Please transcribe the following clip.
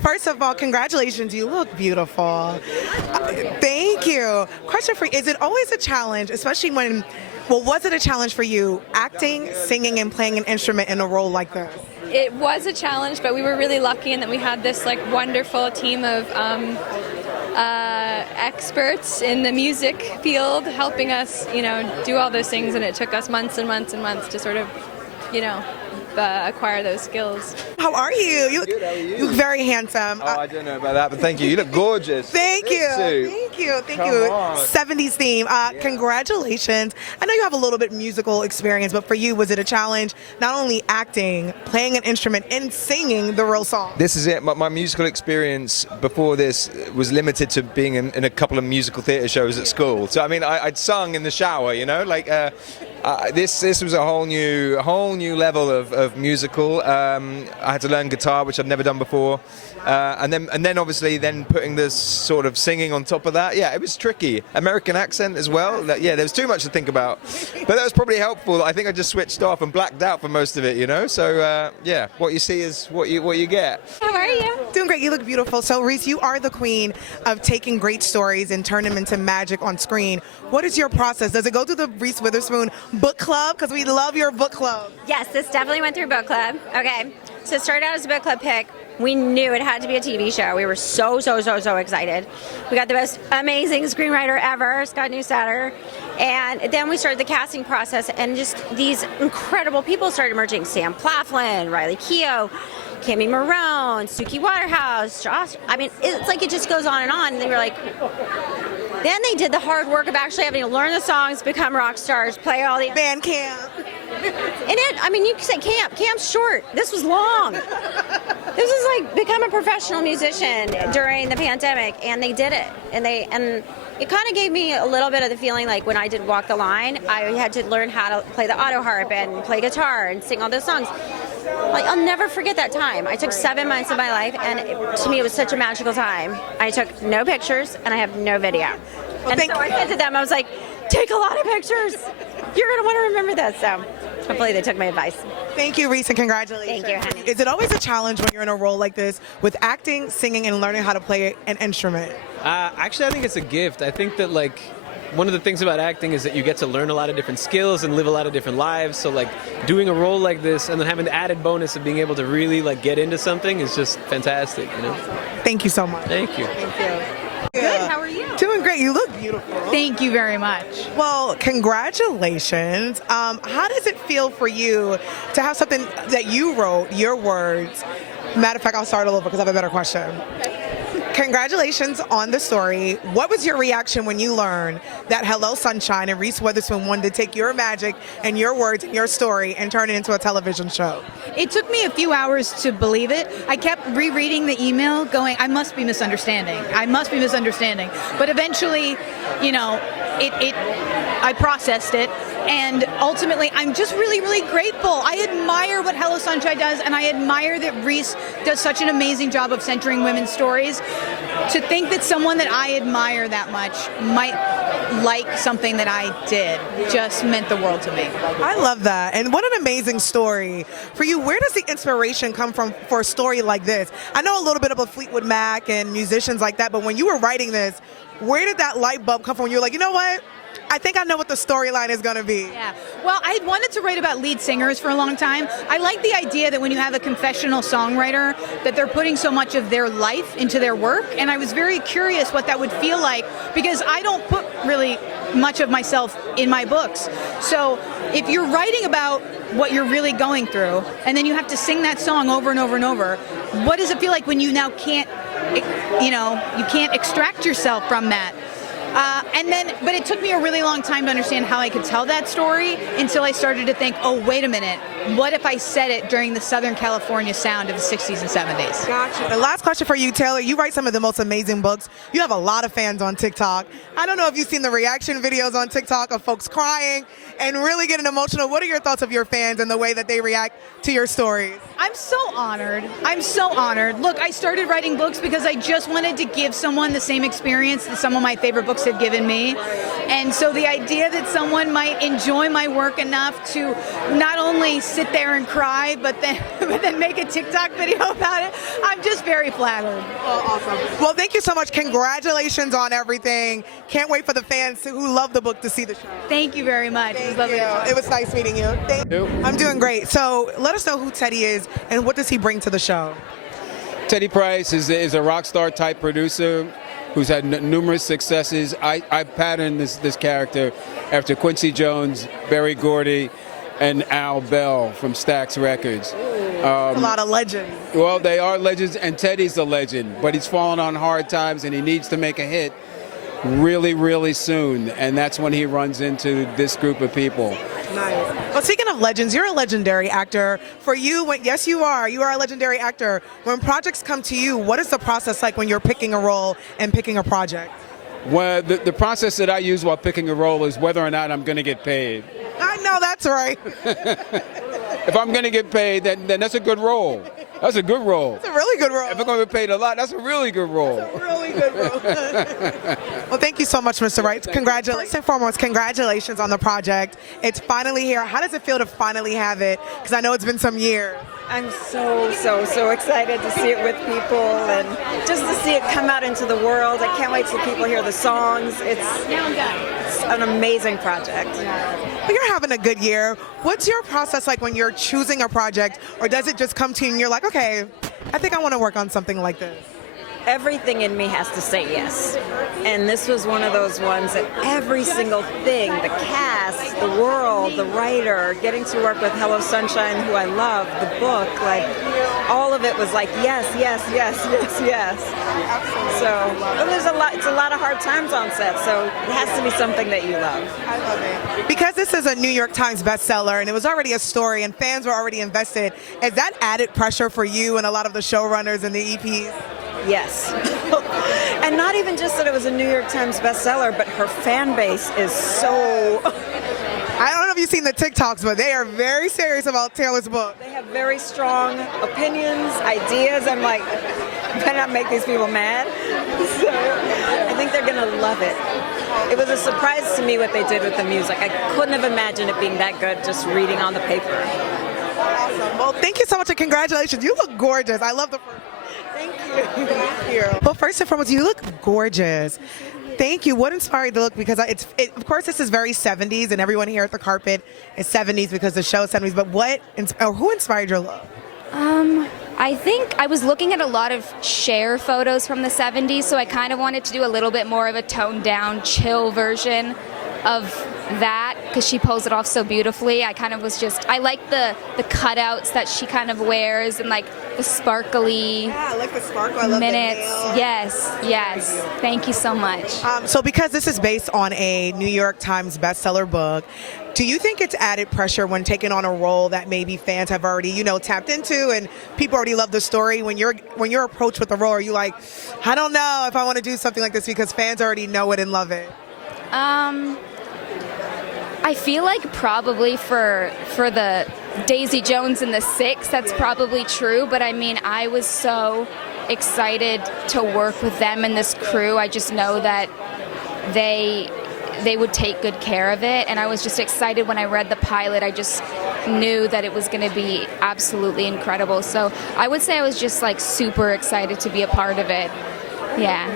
First of all, congratulations. You look beautiful. Thank you. Question for you. Is it always a challenge, especially when, well, was it a challenge for you acting, singing, and playing an instrument in a role like this? It was a challenge, but we were really lucky in that we had this like wonderful team of experts in the music field helping us, do all those things, and it took us months and months and months to sort of, acquire those skills. How are you? Good, how are you? You look very handsome. Oh, I don't know about that, but thank you. You look gorgeous. Thank you. Thank you. Thank you. Come on. 70s theme. Congratulations. I know you have a little bit musical experience, but for you, was it a challenge not only acting, playing an instrument, and singing the real song? This is it. My musical experience before this was limited to being in a couple of musical theatre shows at school. So, I mean, I'd sung in the shower, this was a whole new level of musical. I had to learn guitar, which I'd never done before, and then obviously putting this sort of singing on top of that. Yeah, it was tricky. American accent as well. Yeah, there was too much to think about, but that was probably helpful. I think I just switched off and blacked out for most of it. So yeah, what you see is what you get. How are you? Doing great. You look beautiful. So, Reese, you are the queen of taking great stories and turn them into magic on screen. What is your process? Does it go through the Reese Witherspoon book club? Because we love your book club. Yes, this definitely went through book club. Okay, so it started out as a book club pick. We knew it had to be a TV show. We were so excited. We got the most amazing screenwriter ever, Scott Neustadter. And then we started the casting process, and just these incredible people started emerging. Sam Claflin, Riley Keough, Cami Marone, Suki Waterhouse, Josh. I mean, it's like it just goes on. And they were like, then they did the hard work of actually having to learn the songs, become rock stars, play all the band camp. You can say camp. Camp's short. This was long. This was like become a professional musician during the pandemic, and they did it. And it kind of gave me a little bit of the feeling like when I did Walk the Line, I had to learn how to play the auto harp and play guitar and sing all those songs. Like, I'll never forget that time. I took 7 months of my life, and to me it was such a magical time. I took no pictures, and I have no video. So I said to them, I was like, take a lot of pictures. You're going to want to remember this. So hopefully they took my advice. Thank you, Reese, and congratulations. Thank you, honey. Is it always a challenge when you're in a role like this with acting, singing, and learning how to play an instrument? Actually, I think it's a gift. I think that, one of the things about acting is that you get to learn a lot of different skills and live a lot of different lives. So, doing a role like this and then having the added bonus of being able to really, get into something is just fantastic, Thank you so much. Thank you. Thank you. Good, how are you? Doing great. You look beautiful. Thank you very much. Well, congratulations. How does it feel for you to have something that you wrote, your words? Matter of fact, I'll start all over because I have a better question. Congratulations on the story. What was your reaction when you learned that Hello Sunshine and Reese Witherspoon wanted to take your magic and your words and your story and turn it into a television show? It took me a few hours to believe it. I kept rereading the email going, I must be misunderstanding. I must be misunderstanding. But eventually, I processed it. And ultimately, I'm just really grateful. I admire what Hello Sunshine does, and I admire that Reese does such an amazing job of centering women's stories. To think that someone that I admire that much might like something that I did just meant the world to me. I love that. And what an amazing story. For you, where does the inspiration come from for a story like this? I know a little bit about Fleetwood Mac and musicians like that, but when you were writing this, where did that light bulb come from? You were like, you know what? I think I know what the storyline is going to be. Yeah. Well, I wanted to write about lead singers for a long time. I like the idea that when you have a confessional songwriter, that they're putting so much of their life into their work. And I was very curious what that would feel like, because I don't put really much of myself in my books. So if you're writing about what you're really going through, and then you have to sing that song over and over and over, what does it feel like when you now can't, you can't extract yourself from that? But it took me a really long time to understand how I could tell that story until I started to think, oh, wait a minute, what if I said it during the Southern California sound of the 60s and 70s? Gotcha. The last question for you, Taylor. You write some of the most amazing books. You have a lot of fans on TikTok. I don't know if you've seen the reaction videos on TikTok of folks crying and really getting emotional. What are your thoughts of your fans and the way that they react to your stories? I'm so honored. I'm so honored. Look, I started writing books because I just wanted to give someone the same experience that some of my favorite books had given me. And so the idea that someone might enjoy my work enough to not only sit there and cry, but then make a TikTok video about it, I'm just very flattered. Oh, awesome. Well, thank you so much. Congratulations on everything. Can't wait for the fans who love the book to see the show. Thank you very much. It was lovely. It was nice meeting you. Thank you. I'm doing great. So let us know who Teddy is and what does he bring to the show? Teddy Price is a rock star type producer who's had numerous successes. I patterned this character after Quincy Jones, Berry Gordy, and Al Bell from Stax Records. A lot of legends. Well, they are legends, and Teddy's a legend, but he's fallen on hard times, and he needs to make a hit really, really soon, and that's when he runs into this group of people. Nice. Well, speaking of legends, you're a legendary actor. For you, yes, you are. You are a legendary actor. When projects come to you, what is the process like when you're picking a role and picking a project? Well, the process that I use while picking a role is whether or not I'm going to get paid. I know that's right. If I'm going to get paid, then that's a good role. That's a good role. It's a really good role. If I'm going to be paid a lot, that's a really good role. That's a really good role. Well, thank you so much, Mr. Wright. Congratulations. First and foremost, congratulations on the project. It's finally here. How does it feel to finally have it? Because I know it's been some years. I'm so excited to see it with people and just to see it come out into the world. I can't wait till people hear the songs. It's an amazing project. Well, you're having a good year. What's your process like when you're choosing a project, or does it just come to you and you're like, okay, I think I want to work on something like this? Everything in me has to say yes. And this was one of those ones that every single thing, the cast, the world, the writer, getting to work with Hello Sunshine, who I love, the book, like all of it was like yes. So it's a lot of hard times on set, so it has to be something that you love. I love it. Because this is a New York Times bestseller and it was already a story and fans were already invested, is that added pressure for you and a lot of the showrunners and the EPs? Yes. And not even just that it was a New York Times bestseller, but her fan base is so... I don't know if you've seen the TikToks, but they are very serious about Taylor's book. They have very strong opinions, ideas. I'm like, better not make these people mad. So I think they're going to love it. It was a surprise to me what they did with the music. I couldn't have imagined it being that good just reading on the paper. Awesome. Well, thank you so much and congratulations. You look gorgeous. I love the first. Thank you. Thank you. Well, first and foremost, you look gorgeous. Thank you. What inspired the look? Because of course, this is very 70s, and everyone here at the carpet is 70s because the show is 70s. But who inspired your look? I think I was looking at a lot of Cher photos from the 70s, so I kind of wanted to do a little bit more of a toned down, chill version of that because she pulls it off so beautifully. I kind of was I like the cutouts that she kind of wears and like the sparkly I like the sparkle. I love minutes. The nail. Yes. Thank you so much. So because this is based on a New York Times bestseller book, do you think it's added pressure when taking on a role that maybe fans have already, tapped into and people already love the story? When you're approached with a role, are you like, I don't know if I want to do something like this because fans already know it and love it? I feel like probably for the Daisy Jones and the Six, that's probably true. But I mean, I was so excited to work with them and this crew. I just know that they would take good care of it. And I was just excited when I read the pilot. I just knew that it was going to be absolutely incredible. So I would say I was just like super excited to be a part of it. Yeah.